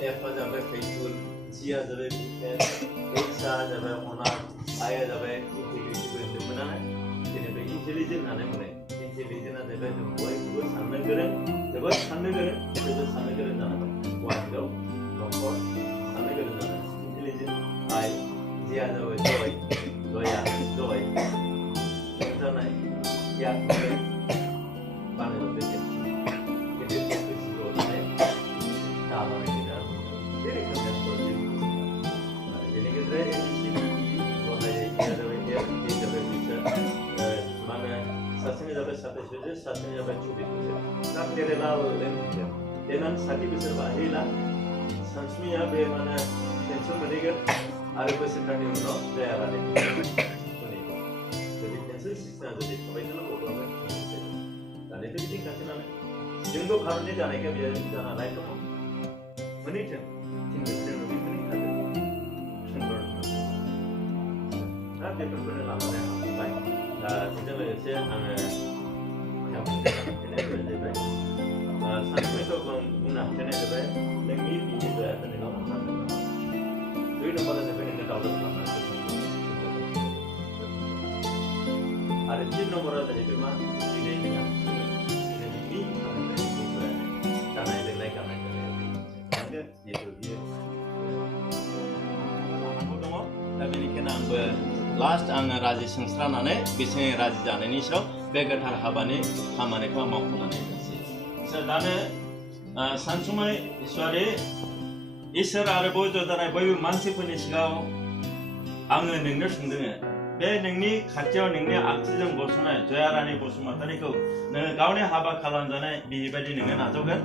F जाबाय faithful, G जाबाय patient, H जाबाय honor, I जाबाय integrity होनदोंमोन आरो जेनेबा intelligent होननानै बुङो intelligent आ जाबाय जों बयखौबो साननो गोरों जोबोद साननो गोरों जानांगौ वार्डआव न'खर साननो गोरों जानांगौ intelligent I G जाबाय joy जानाय या बानायनो बेसे सासेया जाबाय 24 बोसोर दा केरेला लेंगुवेज देनां 60 बोसोर बारहैला सानसुमिया बे माने पेन्सन मोनहैगोन आरो बोसोरथामनि उनाव जायारानि मोनहैगोन जुदि पेन्सन सिस्टेमा जुदि थाबाय थाब्ला अब्लाबो दानिथ' बिदि खाथिनानै जोंबो भारतनि जानायखाय बेयो जानानै दङ मोनहैथों थिनबोसोर मोनहैथों दा बेफोरखौनो लानानै हाबाय दा बेजों लोगोसे आङो सानसेखौ बुंनो हाथेनाय जाबाय नोंनि बिनि जाया नोंनाव हानांगोन दुइ नम्बरा जाबाय नोंनो दावलत खालामनाय आरो 3 नम्बरा जाहैबाय मा दिनै नोंहा नोंनि जानाय लोंनाय गाननाय जोमनाय जिहेतु बियो दङ दा बेनिखायनो आंबो लास्ट आङो राजि सोंस्रानानै बिसोरनि राजि जानायनि सायाव बे गोथार हाबानि खामानिखौ मावफुंनानै होनोसै दानो सानसुमै इसोर आरो बयबो जानाय बयबो मानसिफोरनि सिगाङाव आङो नोंनो सोंदों बे नोंनि खाथियाव नोंनि आगसिजों गसंनाय जयारानि बसुमतारीखौ नोङो गावनि हाबा खालामजानाय बेबायदि नोङो नाजावगोन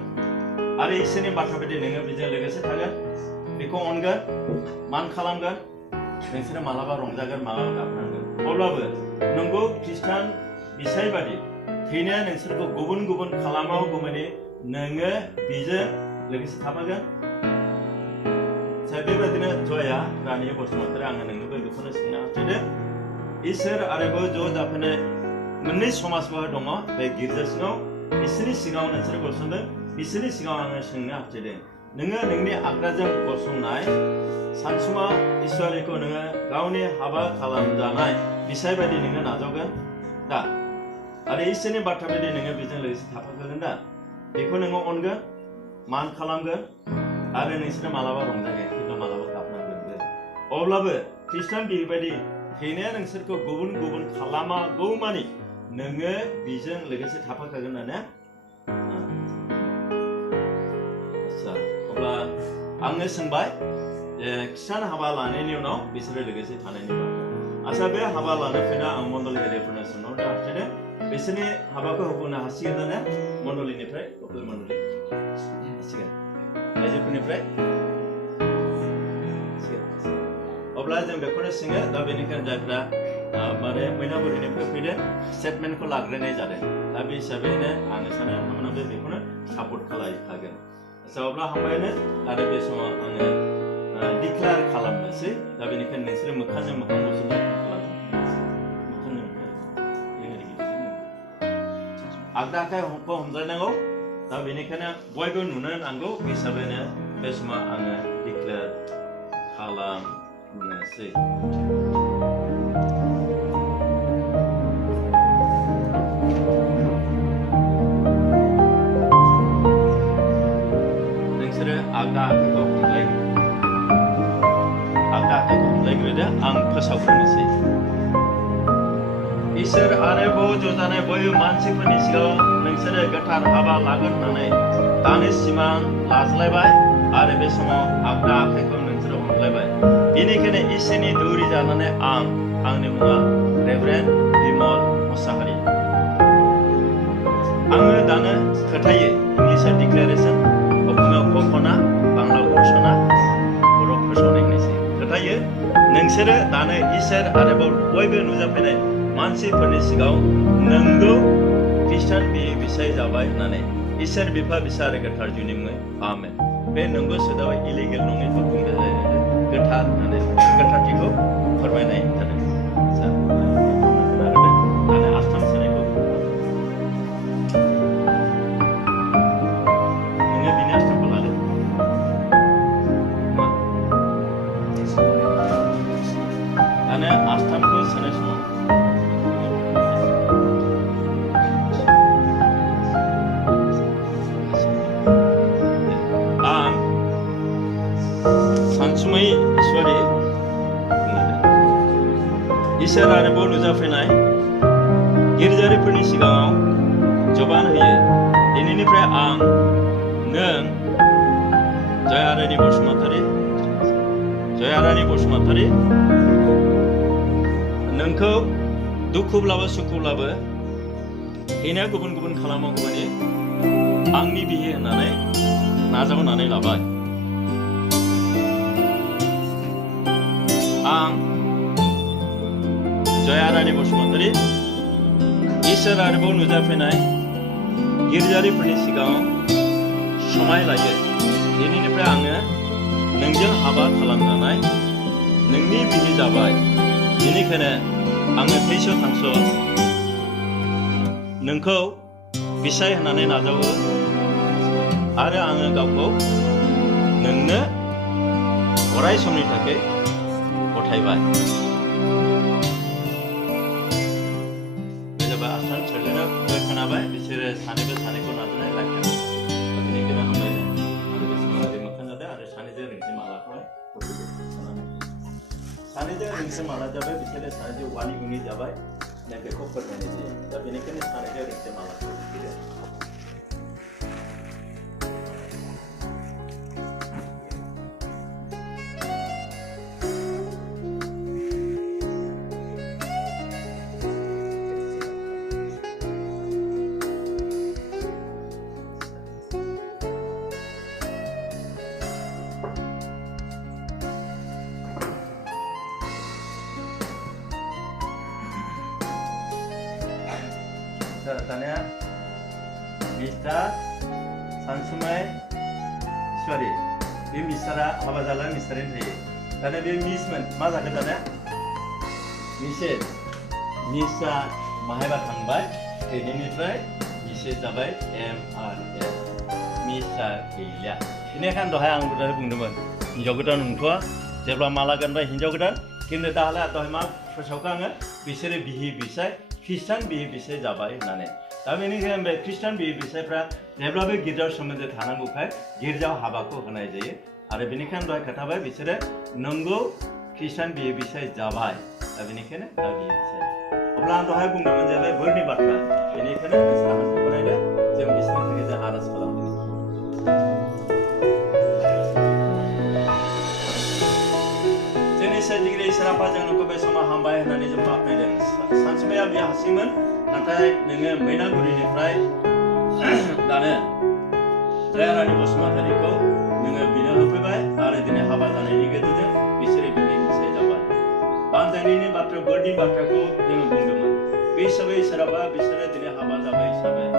आरो इसोरनि बाथ्रा बायदि नोङो बेजों लोगोसे थागोन बेखौ अनगोन मान खालामगोन नोंसोरो मालाबा रंजागोन मालाबा गाबनांगोन अब्लाबो नंगौ ख्रिस्टान बिसाय बादि थैनाया नोंसोरखौ गुबुन गुबुन खालामागौमानि नोङो बेजों लोगोसे थाफागोन बेबायदिनो जया रानि बसुमतारी आङो नोंनोबो बेखौनो सोंनो हास्थायदों इसोर आरोबो ज' जाफैनाय मोननै समाजफोर दङ बे गिर्जा सिङाव बिसोरनि सिगाङाव नोंसोर गसंदों बिसोरनि सिगाङाव आङो सोंनो हास्थायदों नोङो नोंनि आगदाजों गसंनाय सानसुमा इसोरखौ नोङो गावनि हाबा खालामजानाय बिसाय बायदि नोङो नाजावगोन दा आरो इसोरनि बाथ्रा बायदि नोङो बेजों लोगोसे थाफागोन दा बेखौ नोङो अनगोन मान खालामगोन आरो नोंसोरो मालाबा रंजागोन खिन्थु मालाबा गाबनांगोन अब्लाबो ख्रिस्टान बेबायदि थैनाया नोंसोरखौ गुबुन गुबुन खालामागौमानि नोङो बेजों लोगोसे थाफाखागोन होननानै अब्ला आङो सोंबाय ख्रिस्टान हाबा लानायनि उनाव बिसोरो लोगोसे थानायनि बाथ्रा आसा बे हाबा लानो फैना आं मण्डलियारिफोरनो सोंहरनो हास्थायदों बिसोरनि हाबाखौ होफुंनो हासिगोन ना मण्डलिनिफ्राय लकेल मण्डलि हासिगोन आइजोफोरनिफ्राय अब्ला जों बेखौनो सोङो दा बेनिखायनो जायफ्रा माने मैनागुरिनिफ्राय फैदों स्टेटमेन्टखौ लाग्रोनाय जादों दा बे हिसाबैनो आङो सानो नोंथांमोनाबो बेखौनो सापर्ट खालामखागोन अब्ला हामबायनो आरो बे समाव आङो डिक्लेयार खालामनोसै दा बेनिखायनो नोंसोरो मोखांजों मोखां गसंनानै खालामो आगदा आखाइखौ हमज्लायनांगौ दा बेनिखायनो बयबो नुनो नांगौ हिसाबैनो बे समाव आङो डिक्लेयार खालामनोसै नोंसोरो आगदा आखाइखौ हमलायग्रोदो आं फोसावग्रोनोसै इसोर आरो बाव ज'जानाय बयबो मानसिफोरनि सिगाङाव नोंसोरो गोथार हाबा लागोन होननानै दानि सिमां लाज्लायबाय आरो बे समाव आगदा आखाइखौ नोंसोरो हमलायबाय बेनिखायनो इसोरनि दौरि जानानै आंनि मुङा रेभारेन्ड बिमल मुसाहारि आङो दानो खोथायो इंलिसाव डिक्लेरेसन अखमियाव कखना बांलायाव घोषणा बर'आव फोसावनायनोसै खोथायो नोंसोरो दानो इसोर आरोबाव बयबो नुजाफैनाय मानसिफोरनि सिगाङाव नंगौ ख्रिस्टान बियो बिसाय जाबाय होननानै इसोर बिफा बिसा आरो गोथार जुनि मुङै आमेन बे नंगौ सोदोबा इलिगेल नङैखौ बुंनाय जायो गोथार होननानै गोथारथिखौ फोरमायनाय जादों दानो आस्थाम सोनायखौ नोङो बिनि आस्थामखौ लादो दानो आस्थामखौ सोनाय समाव सानसुमै ईश्वरी इसोर आरोबाव नुजाफैनाय गिर्जारिफोरनि सिगाङाव जबान होयो दिनैनिफ्राय आं नों जयारानि बसुमतारी नोंखौ दुखुब्लाबो सुखुब्लाबो हैनाया गुबुन गुबुन खालामागौ माने आंनि बिहे होननानै नाजावनानै लाबाय आं जयारानि बसुमतारी इसोर आरोबाव नुजाफैनाय गिर्जारिफोरनि सिगाङाव समाय लायो दिनैनिफ्राय आङो नोंजों हाबा खालामनानै नोंनि बिहि जाबाय बेनिखायनो आङो थैस' थांस' नोंखौ बिसाय होननानै नाजावो आरो आङो गावखौ नोंनो अराय समनि थाखाय गथायबाय बेजाबा आसान सोरजोंनो खोनाबाय बिसोरो सानैबो सानैखौ नाजानाय लाखियो बेनिखायनो हामबाय आरो बे समाव ओरै मोखां जादों आरो सानैजों रिंसे मालाखौहाय सानैजों रिंसे माला जाबाय बिसोरो सानैजों वानि गुनि जाबाय दा बेखौ फोरमायनाय जायो दा बेनिखायनो सानैजों रिंसे मालाखौ होयो दानिया मिस्टार सानसुमै ईश्वरी बे मिस्टारा हाबा जालाय मिस्टारैनो थायो दानिया बे मिसमोन मा जाखो दानिया मिसा माहायबा थांबाय दिनैनिफ्राय मिसेस जाबाय MRS मिसा गैलिया बेनिखायनो दहाय आं बुंदोंमोन हिन्जाव गोदान नंथ'आ जेब्ला माला गानबाय हिन्जाव गोदान खिन्थु दालाय दहाय मा फोसावखो आङो बिसोरो बिहि बिसाय ख्रिस्टान बिहि बिसाय जाबाय होननानै दा बेनिखायनो बे ख्रिस्टान बिहि बिसायफ्रा जेब्लाबो गिर्जायाव सोमोन्दो थानांगौखाय गिर्जायाव हाबाखौ होनाय जायो आरो बेनिखायनो दहाय खोथाबाय बिसोरो नंगौ ख्रिस्टान बिहि बिसाय जाबाय दा बेनिखायनो दा बिहि बिसाय अब्ला आं दहाय बुंदोंमोन जाबाय बोरनि बाथ्रा बेनिखायनो नोंसोर हान्थु बनायदो जों बिसोरनि थाखाय जों आरज खालामदों जोंनि जिगिरि इसोराफा जों नोंखौ बे समाव हामबाय होननानै जों बाख्नायदों सानसेमाया बे हासिंमोन नाथाय नोङो मैनागुरिनिफ्राय दानो जायारानि बसुमतारिखौ नोङो बिनो होफैबाय आरो दिनै हाबा जानायनि गेजेरजों बिसोरो बिनि मोनसे जाबाय बानजायनायनि बाथ्रा बोरनि बाथ्राखौ जोङो बुंदोंमोन बे हिसाबै इसोराबा बिसोरो दिनै हाबा जाबाय हिसाबै